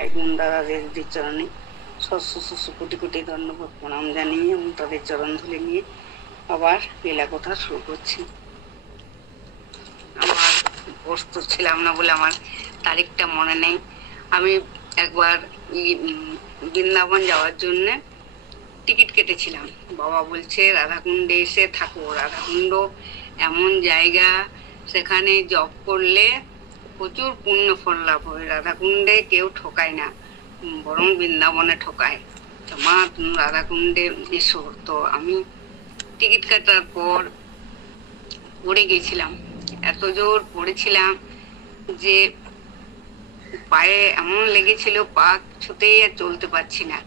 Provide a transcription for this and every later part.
ভাই বোন দাদাদের চরণে শস্য কোটি কোটি ধন্যবাদ প্রণাম জানিয়ে এবং তাদের চরণ ধুলে নিয়ে আবার লীলা কথা শুরু করছি। আমার প্রস্তুত ছিলাম না বলে আমার তারিখটা মনে নেই। আমি একবার বৃন্দাবন যাওয়ার জন্যে টিকিট কেটেছিলাম। বাবা বলছে রাধাকুণ্ডে এসে থাকো, রাধাকুণ্ড এমন জায়গা, সেখানে জপ করলে প্রচুর পুণ্য ফল লাভ হয়। রাধাকুণ্ডে কেউ ঠকায় না, বরং বৃন্দাবনে ঠকায়। তো মা তুমি রাধাকুণ্ডে এসো। তো আমি টিকিট কাটার পর পড়ে গেছিলাম, এত জোর পড়েছিলাম যে পায়ে এমন লেগেছিল, পা ছুতেই আর চলতে পারছি না।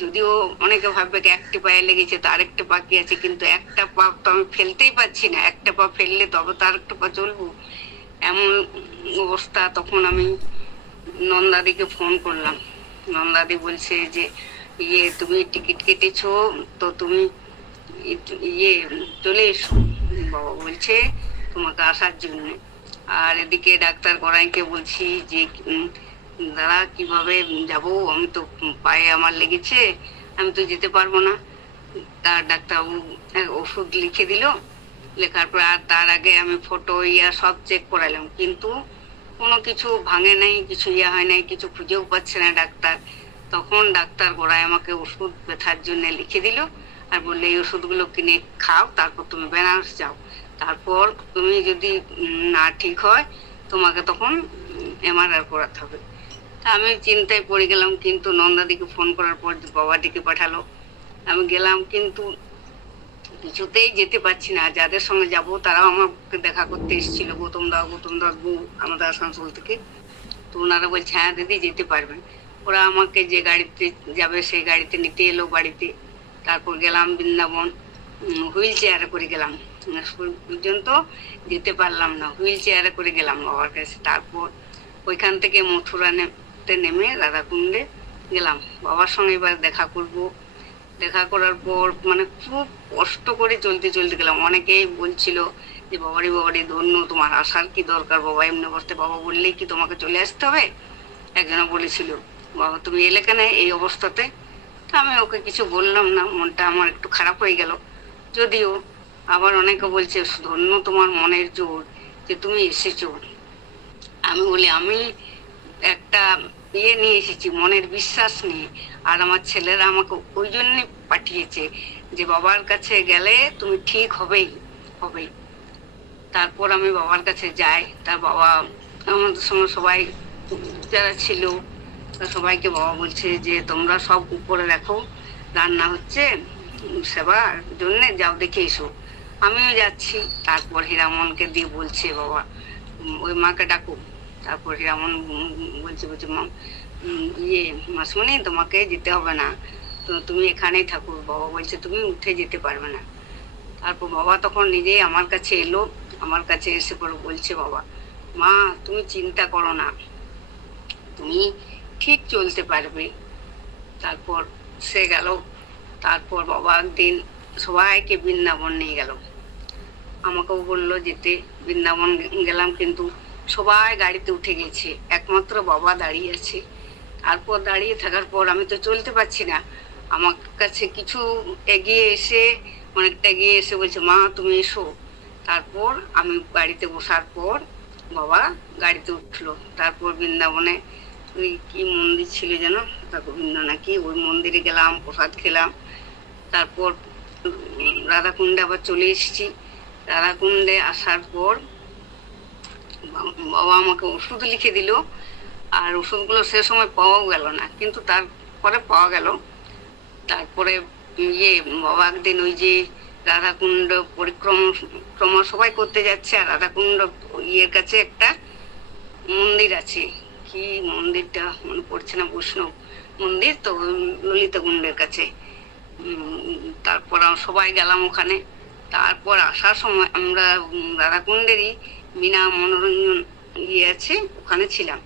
যদিও অনেকে ভাববে একটি পায়ে লেগেছে তো আরেকটা পা কি আছে, কিন্তু একটা পা তো আমি ফেলতেই পারছি না। একটা পা ফেললে তবে তো আরেকটা পা চলবো, এমন অবস্থা। তখন আমি নন্দাদিকে ফোন করলাম। নন্দাদি বলছে যে তুমি টিকিট কেটেছো তো তুমি চলে এসো। বাবা বলছে তোমাকে আসার জন্য। আর এদিকে ডাক্তার গড়াইকে বলছি যে দাদা কিভাবে যাব, আমি তো পায়ে আমার লেগেছে, আমি তো যেতে পারবো না। তার ডাক্তারবাবু ওষুধ লিখে দিল। লেখার পর আর তার আগে আমি ফটো সব চেক করালাম, কিন্তু কোনো কিছু ভাঙে নাই, কিছু হয় নাই, কিছু খুঁজেও পাচ্ছে না ডাক্তার। তখন ডাক্তার গোড়ায় আমাকে ওষুধ ব্যথার জন্য লিখে দিল আর বললে এই ওষুধগুলো কিনে খাও, তারপর তুমি বেনারস যাও। তারপর তুমি যদি না ঠিক হয় তোমাকে তখন MRI করাতে হবে। তা আমি চিন্তায় পড়ে গেলাম, কিন্তু নন্দাদিকে ফোন করার পর বাবা ডেকে পাঠালো। আমি গেলাম, কিন্তু কিছুতেই যেতে পারছি না। যাদের সঙ্গে যাব তারাও আমাকে দেখা করতে এসেছিল, গৌতম দা বউ আমাদের আসানসোল থেকে। তো ওনারা বলছে হ্যাঁ দিদি যেতে পারবেন। ওরা আমাকে যে গাড়িতে যাবে সেই গাড়িতে নিতে এলো বাড়িতে। তারপর গেলাম বৃন্দাবন, হুইল চেয়ারে করে গেলাম। পর্যন্ত যেতে পারলাম না, হুইল চেয়ারে করে গেলাম বাবার কাছে। তারপর ওইখান থেকে মথুরাতে নেমে রাধাকুণ্ডে গেলাম। বাবার সঙ্গে এবার দেখা করব। দেখা করার পর মানে খুব কষ্ট করে চলতে গেলাম। অনেকেই বলছিল যে বাবারি ধন্য, তোমার আসার কি দরকার বাবা, এমনি অবস্থায় বাবা বললেই কি তোমাকে চলে আসতে হবে। একজনা বলেছিল বাবা তুমি এলে কেন এই অবস্থাতে। তা আমি ওকে কিছু বললাম না, মনটা আমার একটু খারাপ হয়ে গেল। যদিও আবার অনেকে বলছে ধন্য তোমার মনের জোর যে তুমি এসেছো। আমি বলি আমি একটা নিয়ে এসেছি, মনের বিশ্বাস নিয়ে। আর আমার ছেলেরা আমাকে ওই জন্যে পাঠিয়েছে যে বাবার কাছে গেলে তুমি ঠিক হবেই। তারপর আমি বাবার কাছে যাই। তার বাবা আমাদের সঙ্গে সবাই যারা ছিল সবাইকে বাবা বলছে যে তোমরা সব উপরে দেখো, রান্না হচ্ছে সেবার জন্যে, যাও দেখে এসো। আমিও যাচ্ছি। তারপর হীরামনকে দিয়ে বলছে বাবা ওই মাকে ডাকো। তারপর হীরামন বলছে মা মাসমণি তোমাকে যেতে হবে না, তো তুমি এখানেই থাকো। বাবা বলছে তুমি উঠে যেতে পারবে না। তারপর বাবা তখন নিজেই আমার কাছে এলো। আমার কাছে এসে পরে বলছে বাবা মা তুমি চিন্তা করো না, তুমি ঠিক চলতে পারবে। তারপর সে গেল। তারপর বাবা একদিন সবাইকে বৃন্দাবন নিয়ে গেল, আমাকেও বললো যেতে। বৃন্দাবন গেলাম, কিন্তু সবাই গাড়িতে উঠে গেছে, একমাত্র বাবা দাঁড়িয়ে আছে। তারপর দাঁড়িয়ে থাকার পর আমি তো চলতে পারছি না। আমার কাছে কিছু অনেকটা এগিয়ে এসে বলছে মা তুমি এসো। তারপর আমি গাড়িতে বসার পর বাবা গাড়িতে উঠলো। তারপর বৃন্দাবনে ওই কি মন্দির ছিল যেন, গোবিন্দ নাকি, ওই মন্দিরে গেলাম, প্রসাদ খেলাম। তারপর রাধাকুণ্ডে আবার চলে এসেছি। রাধাকুণ্ডে আসার পর বাবা আমাকে ওষুধ লিখে দিল। আর ওষুধগুলো সে সময় পাওয়াও গেল না, কিন্তু তারপরে পাওয়া গেল। তারপরে বাবা একদিন ওই যে রাধাকুণ্ড পরিক্রমা সবাই করতে যাচ্ছে, আর রাধাকুণ্ড কাছে একটা মন্দির আছে, কি মন্দিরটা মনে পড়ছে না, বৈষ্ণব মন্দির তো, ললিতা কুণ্ডের কাছে। তারপর সবাই গেলাম ওখানে। তারপর আসার সময় আমরা রাধাকুণ্ডেরই বিনা মনোরঞ্জন আছে ওখানে ছিলাম।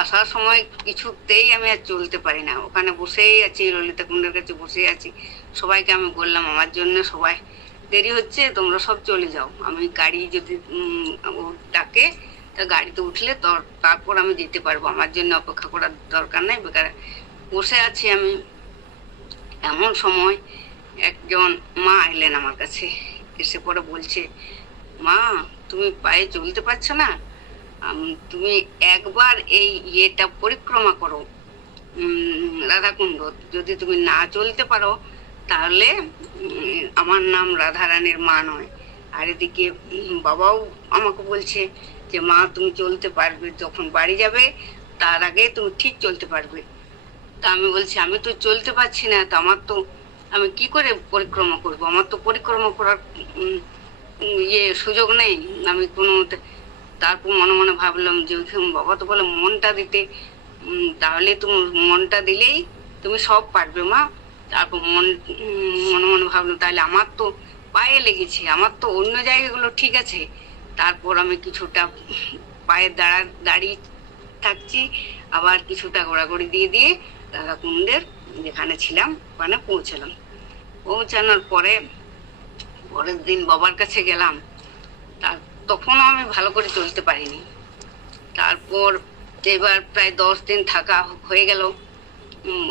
আসার সময় কিছুতেই আমি আর চলতে পারি না, ওখানে বসেই আছি, ললিতা কুণ্ডের কাছে বসেই আছি। সবাইকে আমি বললাম আমার জন্য সবাই দেরি হচ্ছে, তোমরা সব চলে যাও, আমি গাড়ি যদি ডাকে তা গাড়িতে উঠলে তারপর আমি যেতে পারবো, আমার জন্য অপেক্ষা করার দরকার নেই, বেকার বসে আছি আমি। এমন সময় একজন মা এলেন আমার কাছে, এসে পরে বলছে, মা তুমি পায়ে চলতে পারছো না, তুমি একবার এই ইয়েটা পরিক্রমা করো, রাধাকুণ্ড, যদি তুমি না চলতে পারো তাহলে আমার নাম রাধারানীর মা নয়। আর এদিকে বাবাও আমাকে বলছে যে মা তুমি চলতে পারবে, যখন বাড়ি যাবে তার আগে তুমি ঠিক চলতে পারবে। তা আমি বলছি আমি তো চলতে পারছি না, তো আমি কি করে পরিক্রমা করব, আমার তো পরিক্রমা করার সুযোগ নেই, আমি কোনো। তারপর মনে মনে ভাবলাম যে বাবা তো বলে মনটা দিতে, তাহলে তুমি মনটা দিলেই তুমি সব পারবে মা। তারপর মনে মনে ভাবলাম তাহলে আমার তো পায়ে লেগেছে, আমার তো অন্য জায়গাগুলো ঠিক আছে। তারপর আমি কিছুটা পায়ে দাঁড়িয়ে থাকছি, আবার কিছুটা ঘোরাঘুরি দিয়ে দিয়ে রাধাকুণ্ডের যেখানে ছিলাম ওখানে পৌঁছালাম। পৌঁছানোর পরের দিন বাবার কাছে গেলাম, তখনও আমি ভালো করে চলতে পারিনি। তারপর এবার প্রায় 10 দিন থাকা হয়ে গেল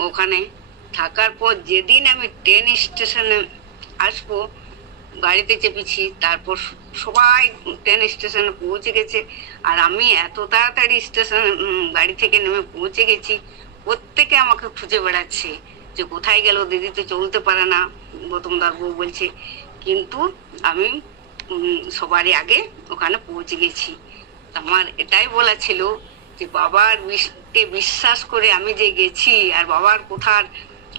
ওখানে। থাকার পর যেদিন আমি ট্রেন স্টেশনে আসবো, গাড়িতে চেপেছি, তারপর সবাই ট্রেন স্টেশনে পৌঁছে গেছে, আর আমি এত তাড়াতাড়ি গাড়ি থেকে নেমে পৌঁছে গেছি, প্রত্যেকে আমাকে খুঁজে বেড়াচ্ছে যে কোথায় গেল, দিদি তো চলতে পারে না, গৌতমদার বউ বলছে। কিন্তু আমি সবারই আগে ওখানে পৌঁছে গেছি। আমার এটাই বলা ছিল যে বাবার বিশ্বাস করে আমি যে গেছি, আর বাবার কথার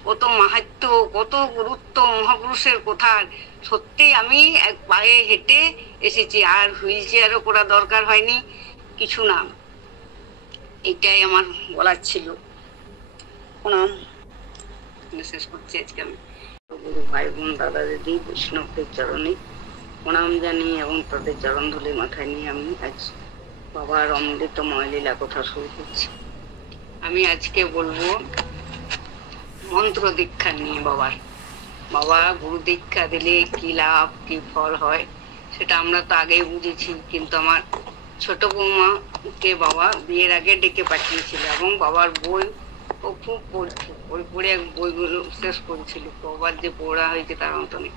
কত মাহাত্ম্য, কত গুরুত্ব, মহাপুরুষের কথার, সত্যি আমি এক পায়ে হেঁটে এসেছি, আর হুইল চেয়ারও করা দরকার হয়নি, কিছু না। এটাই আমার বলার ছিল। প্রণাম, শেষ করছি আজকে আমি। গুরু ভাই বোন দাদা দিদি বৈষ্ণবদের চরণে প্রণাম জানিয়ে এবং তাদের চরণ ধুলি মাথায় নিয়ে আমি আজ বাবার অমৃতময় লীলা কথা শুরু করছি। আমি আজকে বলবো মন্ত্র দীক্ষা নিয়ে। বাবা গুরু দীক্ষা দিলে কি লাভ কি ফল হয় সেটা আমরা তো আগেই বুঝেছি, কিন্তু আমার ছোট বৌমাকে বাবা বিয়ের আগে ডেকে পাঠিয়েছিল, এবং বাবার বই ও খুব পড়ছে, পড়ে বইগুলো শেষ করেছিল, বাবার যে পড়া হয়েছে তার মতো নেই।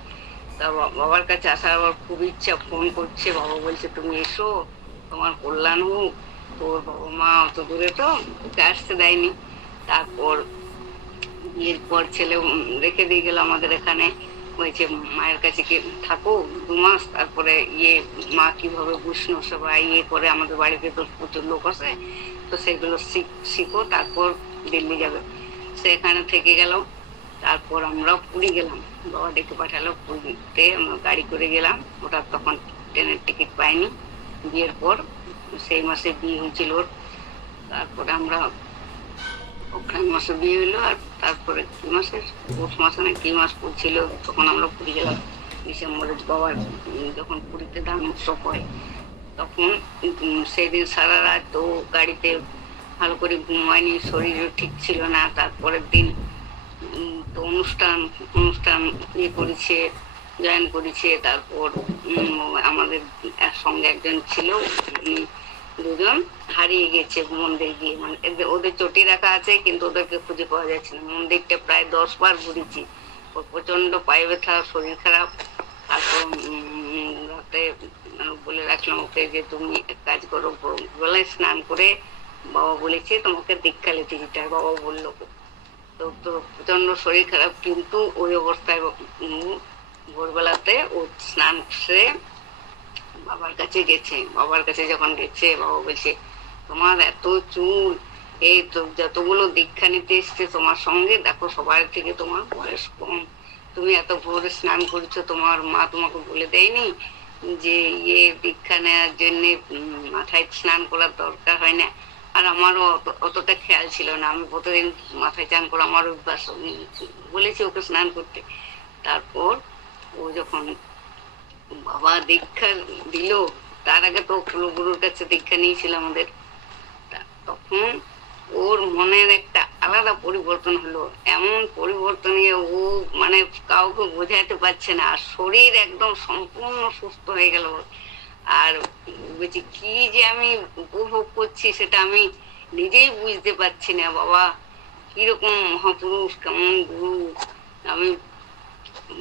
তা বাবার কাছে আসার আবার খুব ইচ্ছা, ফোন করছে, বাবা বলছে তুমি এসো, তোমার কল্যাণ হোক। তোর বাবা মা অত দূরে তো ওকে আসতে দেয়নি। তারপর বিয়ের পর ছেলে রেখে দিয়ে গেল আমাদের এখানে, বলছে মায়ের কাছে কি থাকো 2 মাস, তারপরে মা কিভাবে বৈষ্ণব সেবা করে, আমাদের বাড়িতে তো প্রচুর লোক আছে, তো সেগুলো শিখো, তারপর দিল্লি যাবে। সেখানে থেকে গেল। তারপর আমরা পুরী গেলাম, বাবা ডেকে পাঠালো, পুরীতে আমরা গাড়ি করে গেলাম। ওটা তখন ট্রেনের টিকিট পাইনি, বিয়ের পর সেই মাসে বিয়ে হয়েছিল। তারপরে আমরা অগ্রহায়ণ মাসে বিয়ে হইলো, আর তারপরে কি মাসে, পৌষ মাসে না কি মাস পড়ছিল, তখন আমরা পুরী গেলাম ডিসেম্বরে। বাবার যখন পুরীতে দান উৎসব হয়, তখন সেদিন সারা রাত তো গাড়িতে ভালো করে ঘুমায়নি, শরীরও ঠিক ছিল না। তারপরের দিন তো অনুষ্ঠান করেছে, জয়েন করেছে। তারপর আমাদের সঙ্গে একজন ছিল, দুজন হারিয়ে গেছে মন্দির গিয়ে, মানে ওদের চটি রাখা আছে কিন্তু ওদেরকে খুঁজে পাওয়া যাচ্ছে না। মন্দিরটা প্রায় 10 বার ঘুরেছি, ওর প্রচন্ড পায়ে ব্যথা, শরীর খারাপ। তারপর রাতে বলে রাখলাম ওকে যে তুমি এক কাজ করো, বেলায় স্নান করে, বাবা বলেছে তোমাকে দীক্ষা নিতে যেতে হয়। বাবা বললো তো প্রচন্ড শরীর খারাপ, কিন্তু ওই অবস্থায় ভোরবেলাতে ও স্নান সেরে বাবার কাছে গেছে। বাবার কাছে যখন গেছে, বাবা বলছে তোমার এত চুল, এই তো যতগুলো দীক্ষা নিতে এসছে তোমার সঙ্গে, দেখো সবার থেকে তোমার বয়স কম, তুমি এত ভোরে স্নান করছো, তোমার মা তোমাকে বলে দেয়নি যে দীক্ষা নেওয়ার জন্য মাথায় স্নান করার দরকার হয় না? আর আমারও অতটা খেয়াল ছিল না, আমি প্রতিদিন মাথায় চান করে আমার অভ্যাস, বলেছি ওকে স্নান করতে। তারপর ও যখন বাবা দীক্ষা দিল, তার আগে তো গুরুর কাছে দীক্ষা নিয়েছিল আমাদের, তখন ওর মনের একটা আলাদা পরিবর্তন হলো। এমন পরিবর্তন ও মানে কাউকে বোঝাতে পারছে না, আর শরীর একদম সম্পূর্ণ সুস্থ হয়ে গেল। আর বলছি কি যে আমি উপভোগ করছি সেটা আমি নিজেই বুঝতে পারছি না। বাবা কিরকম মহাপুরুষ, কেমন গুরু, আমি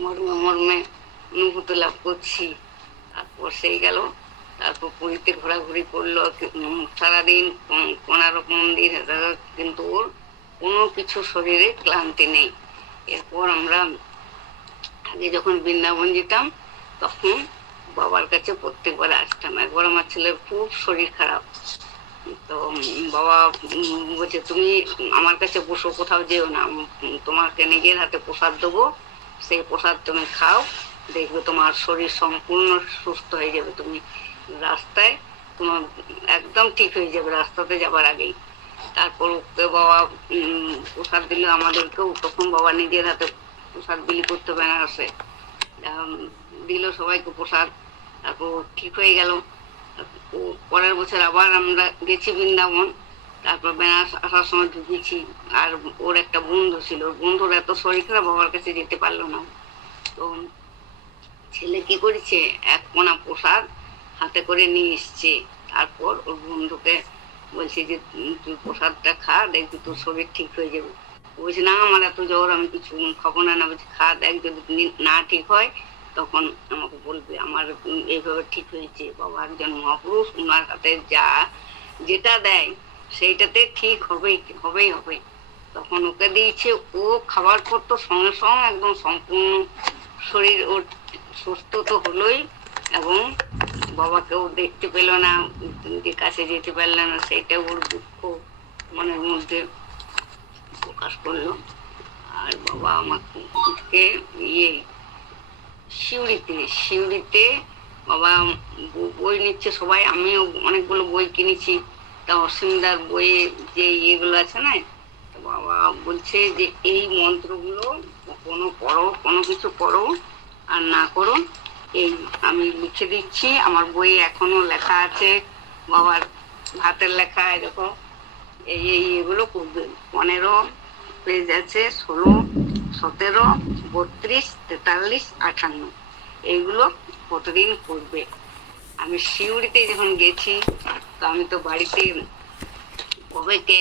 মর্মে মর্মে অনুভূতি লাভ করছি। তারপর সেই গেল, তারপর পুরীতে ঘোরাঘুরি করলো সারাদিন, কোণারক মন্দির, কিন্তু ওর কোনো কিছু শরীরে ক্লান্তি নেই। এরপর আমরা আগে যখন বৃন্দাবন যেতাম তখন বাবার কাছে প্রত্যেকবার আসতাম। একবার আমার ছেলের খুব শরীর খারাপ, তো বাবা বলছে তুমি আমার কাছে বসো, কোথাও যেও না, তোমাকে নিজের হাতে প্রসাদ দেবো, সেই প্রসাদ তুমি খাও, দেখবে তোমার শরীর সম্পূর্ণ সুস্থ হয়ে যাবে, তুমি রাস্তায় তোমার একদম ঠিক হয়ে যাবে রাস্তাতে যাবার আগেই। তারপর ওকে বাবা প্রসাদ দিল আমাদেরকেও, তখন বাবা নিজের হাতে প্রসাদ বিলি করতে বেনারসে দিল সবাইকে প্রসাদ। তারপর ঠিক হয়ে গেল। পরের বছর আবার আমরা গেছি বৃন্দাবন, তারপর বেনারস আসার সময় ঢুকেছি। আর ওর একটা বন্ধু ছিল, ওর বন্ধুর এত শরীর খারাপ বাবার কাছে যেতে পারলো না। তো ছেলে কি করেছে, এক কোনা প্রসাদ হাতে করে নিয়ে এসছে। তারপর ওর বন্ধুকে বলছে যে তুই প্রসাদটা খা, দেখবি তোর শরীর ঠিক হয়ে যাবে। বলছে না আমার এত জ্বর, আমি কিছু খাবো না। বলছে খা, দেখ যদি না ঠিক হয় তখন আমাকে বলবে, আমার এইভাবে ঠিক হয়েছে। বাবা একজন মহাপুরুষ, ওনার হাতে যেটা দেয় সেইটাতে ঠিক হবেই হবেই হবে। তখন ওকে দিয়েছে, ও খাবার পর তো সঙ্গে সঙ্গে একদম সম্পূর্ণ শরীর ওর সুস্থ তো হলোই, এবং বাবাকেও দেখতে পেল না, যে কাছে যেতে পারলো না, সেইটা ওর দুঃখ মনের মধ্যে প্রকাশ করলো। আর বাবা আমাকে শিউড়িতে বাবা বই নিচ্ছে সবাই, আমিও অনেকগুলো বই কিনেছি। তা অসীমদার বইয়ে যে ইয়েগুলো আছে না, বাবা বলছে যে এই মন্ত্রগুলো কোনো পড়ো, কোনো কিছু করো আর না করো, এই আমি লিখে দিচ্ছি। আমার বই এখনো লেখা আছে, বাবার হাতের লেখা, এরকম এগুলো করবে। 15 পেজ আছে, 16, 17, 32, 43, 58, এইগুলো কতদিন করবে। আমি শিউড়িতে যখন গেছি, তো আমি তো বাড়িতে কবেকে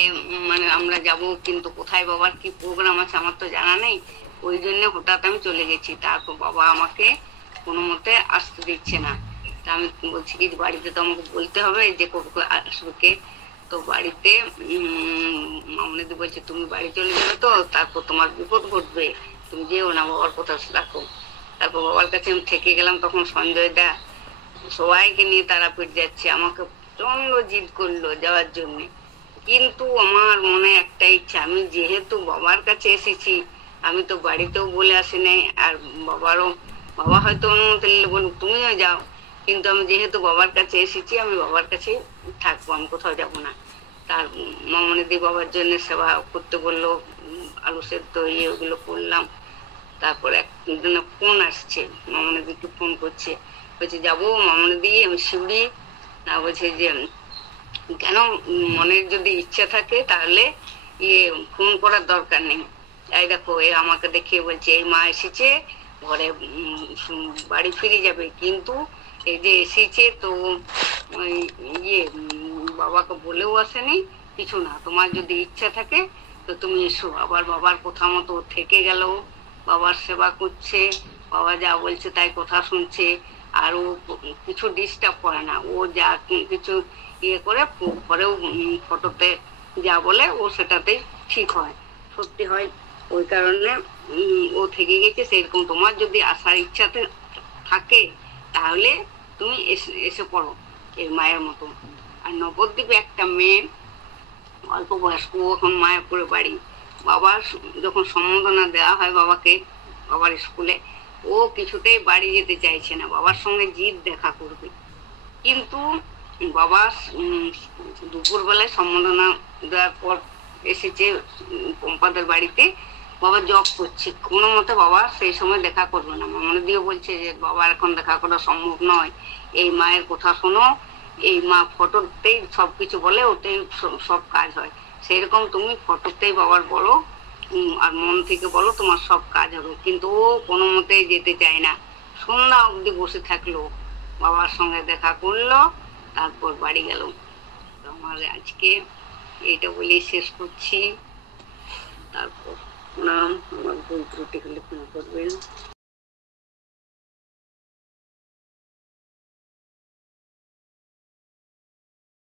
মানে আমরা যাব, কিন্তু কোথায় বাবার কি প্রোগ্রাম আছে আমার তো জানা নেই, ওই জন্য হঠাৎ আমি চলে গেছি। তারপর বাবা আমাকে কোনো মতে আসতে দিচ্ছে না। তা আমি বলছি কি বাড়িতে তো আমাকে বলতে হবে যে কবে আসবে কে। তো বাড়িতে মামনিদি বলছে তুমি বাড়ি চলে যাবে তো, তারপর তোমার বিপদ ঘটবে, তুমি যেও না, বাবার কথা রাখো। তারপর বাবার কাছে আমি থেকে গেলাম। তখন সঞ্জয় দা সবাইকে নিয়ে তারাপীঠ যাচ্ছে, আমাকে প্রচন্ড জিদ করলো যাওয়ার জন্য। কিন্তু আমার মনে একটা ইচ্ছা, আমি যেহেতু বাবার কাছে এসেছি, আমি তো বাড়িতেও বলে আসি নাই, আর বাবা হয়তো অনুমতি নিলে বলুক তুমিও যাও, কিন্তু আমি যেহেতু বাবার কাছে এসেছি, আমি বাবার কাছে থাকবো, আমি কোথাও যাব না। তার মামনিদি বাবার জন্য সেবা করতে বললো, আলু সেদ্ধ ওগুলো করলাম। তারপর একজনের ফোন আসছে, মামনিদিকে ফোন করছে, বলছে যাবো মামনিদি আমি শিউড়ি না। বলছে যে কেন, মনের যদি ইচ্ছা থাকে তাহলে ফোন করার দরকার নেই। এই দেখো এ আমাকে দেখিয়ে বলছে এই মা এসেছে, ঘরে বাড়ি ফিরে যাবে, কিন্তু এই যে এসেছে তো বাবাকে বলেও আসেনি কিছু না, তোমার যদি ইচ্ছা থাকে তো তুমি এসো। আবার বাবার কথা মতো থেকে গেল, বাবার সেবা করছে, বাবা যা বলছে তাই কথা শুনছে, আর ও কিছু ডিস্টার্ব করে না। ও যা কিছু করে ঘরেও ফটোতে যা বলে ও সেটাতেই ঠিক হয়, সত্যি হয়। ওই কারণে ও থেকে গেছে। সেরকম তোমার যদি আসার ইচ্ছাতে থাকে তাহলে তুমি এসে পড়ো এই মায়ের মতো। আর নবদ্বীপে একটা মেয়ে অল্প বয়স্ক, এখন মায়াপুরে বাড়ি, বাবার যখন সম্বোধনা দেওয়া হয় বাবাকে বাবার স্কুলে, ও কিছুতেই বাড়ি যেতে চাইছে না, বাবার সঙ্গে জিদ দেখা করবে। কিন্তু বাবা দুপুরবেলায় সম্বোধনা দেওয়ার পর এসেছে পম্পাদের বাড়িতে, বাবা জব করছে, কোনো মতে বাবা সেই সময় দেখা করবে না। মামনিদিও বলছে যে বাবার এখন দেখা করা সম্ভব নয়, এই মায়ের কথা শোনো, এই মা ফটোতেই সব কিছু বলে, ওতেই সব কাজ হয়, সেই রকম তুমি ফটোতেই বাবার বলো আর মন থেকে বলো, তোমার সব কাজ হবে। কিন্তু ও কোনো মতেই যেতে চায় না, সন্ধ্যা অবধি বসে থাকলো। বাবার সঙ্গে দেখা করলো, তারপর বাড়ি গেল। তো আমার আজকে এইটা বলেই শেষ করছি। তারপর প্রণাম, আমার ভুল ত্রুটি হলে ক্ষমা করবেন।